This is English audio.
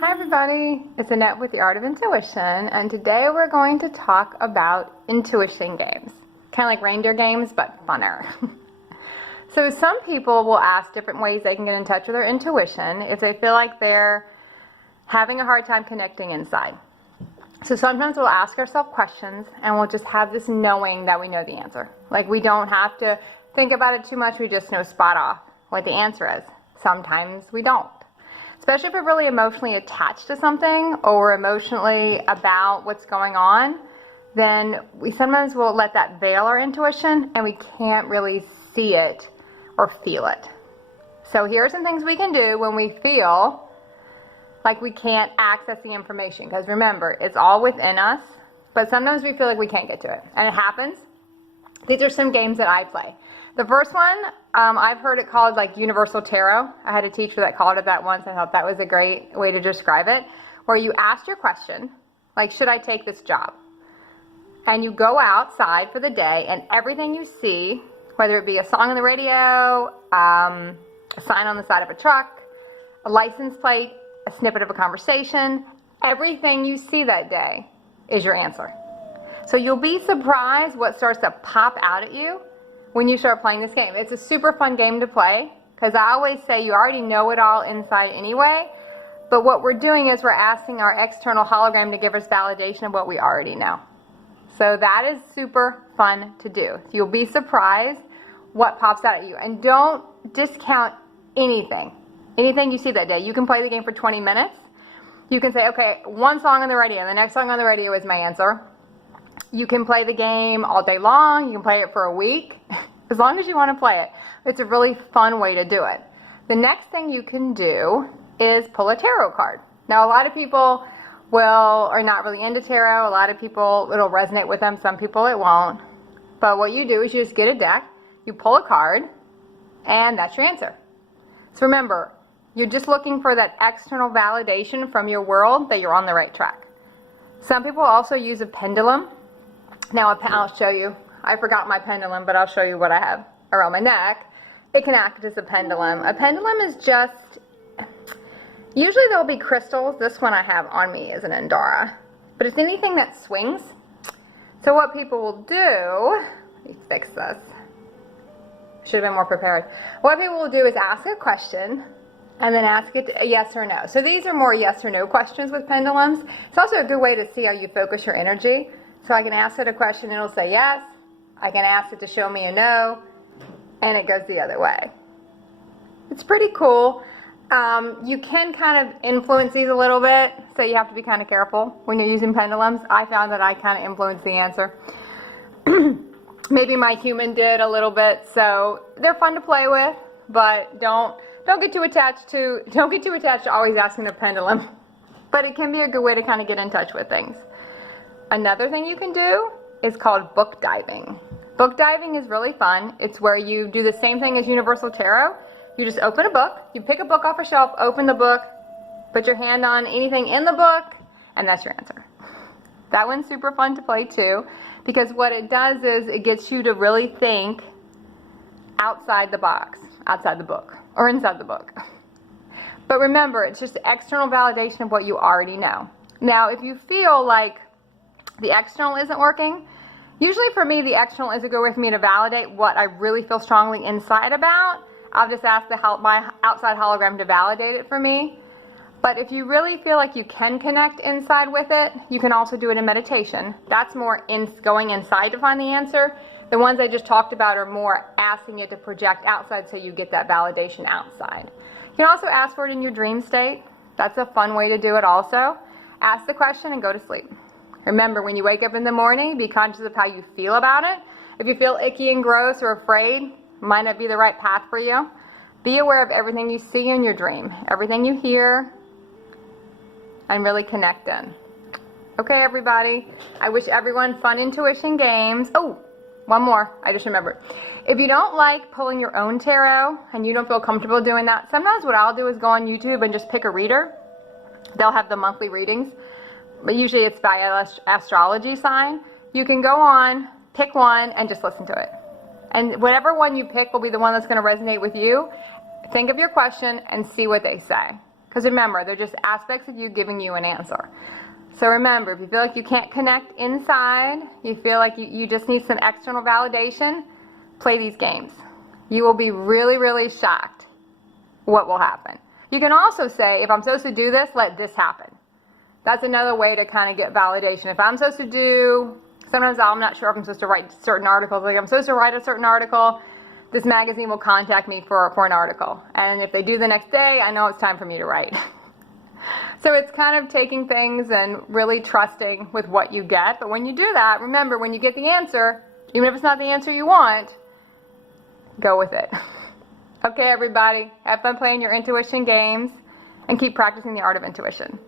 Hi everybody, it's Annette with The Art of Intuition, and today we're going to talk about intuition games. Kind of like reindeer games, but funner. So some people will ask different ways they can get in touch with their intuition if they feel like they're having a hard time connecting inside. So sometimes we'll ask ourselves questions and we'll just have this knowing that we know the answer. Like we don't have to think about it too much, we just know spot off what the answer is. Sometimes we don't. Especially if we're really emotionally attached to something or emotionally about what's going on, then we sometimes will let that veil our intuition and we can't really see it or feel it. So here are some things we can do when we feel like we can't access the information, because remember, it's all within us, but sometimes we feel like we can't get to it, and it happens. These are some games that I play. The first one, I've heard it called like Universal Tarot. I had a teacher that called it that once. I thought that was a great way to describe it, where you ask your question, like, should I take this job? And you go outside for the day, and everything you see, whether it be a song on the radio, a sign on the side of a truck, a license plate, a snippet of a conversation, everything you see that day is your answer. So you'll be surprised what starts to pop out at you when you start playing this game. It's a super fun game to play, because I always say you already know it all inside anyway, but what we're doing is we're asking our external hologram to give us validation of what we already know. So that is super fun to do. You'll be surprised what pops out at you, and don't discount anything you see that day. You can play the game for 20 minutes. You can say, okay, one song on the radio, the next song on the radio is my answer. You can play the game all day long. You can play it for a week, as long as you want to play it. It's a really fun way to do it. The next thing you can do is pull a tarot card. Now, a lot of people are not really into tarot. A lot of people, it'll resonate with them. Some people it won't. But what you do is you just get a deck, you pull a card, and that's your answer. So remember, you're just looking for that external validation from your world that you're on the right track. Some people also use a pendulum. Now I'll show you. I forgot my pendulum, but I'll show you what I have around my neck. It can act as a pendulum. A pendulum is just, usually there'll be crystals. This one I have on me is an Andara, but it's anything that swings. So what people will do, let me fix this. Should have been more prepared. What people will do is ask a question and then ask it a yes or no. So these are more yes or no questions with pendulums. It's also a good way to see how you focus your energy. So I can ask it a question, it'll say yes. I can ask it to show me a no, and it goes the other way. It's pretty cool. You can kind of influence these a little bit, so you have to be kind of careful when you're using pendulums. I found that I kind of influenced the answer. Maybe my human did a little bit, so they're fun to play with, but don't get too attached to always asking a pendulum. But it can be a good way to kind of get in touch with things. Another thing you can do is called book diving. Book diving is really fun. It's where you do the same thing as Universal Tarot. You just open a book, you pick a book off a shelf, open the book, put your hand on anything in the book, and that's your answer. That one's super fun to play too, because what it does is it gets you to really think outside the box, outside the book, or inside the book. But remember, it's just external validation of what you already know. Now, if you feel like the external isn't working, usually for me, the external isn't good with me to validate what I really feel strongly inside about. I'll just ask my outside hologram to validate it for me. But if you really feel like you can connect inside with it, you can also do it in meditation. That's more going inside to find the answer. The ones I just talked about are more asking it to project outside so you get that validation outside. You can also ask for it in your dream state. That's a fun way to do it also. Ask the question and go to sleep. Remember, when you wake up in the morning, be conscious of how you feel about it. If you feel icky and gross or afraid, it might not be the right path for you. Be aware of everything you see in your dream, everything you hear, and really connect in. Okay, everybody. I wish everyone fun intuition games. Oh, one more. I just remembered. If you don't like pulling your own tarot and you don't feel comfortable doing that, sometimes what I'll do is go on YouTube and just pick a reader. They'll have the monthly readings, but usually it's by an astrology sign. You can go on, pick one, and just listen to it. And whatever one you pick will be the one that's going to resonate with you. Think of your question and see what they say. Because remember, they're just aspects of you giving you an answer. So remember, if you feel like you can't connect inside, you feel like you just need some external validation, play these games. You will be really, really shocked what will happen. You can also say, if I'm supposed to do this, let this happen. That's another way to kind of get validation. If I'm supposed to do, sometimes I'm not sure if I'm supposed to write certain articles. Like I'm supposed to write a certain article, this magazine will contact me for an article. And if they do the next day, I know it's time for me to write. So it's kind of taking things and really trusting with what you get. But when you do that, remember, when you get the answer, even if it's not the answer you want, go with it. Okay, everybody, have fun playing your intuition games and keep practicing the art of intuition.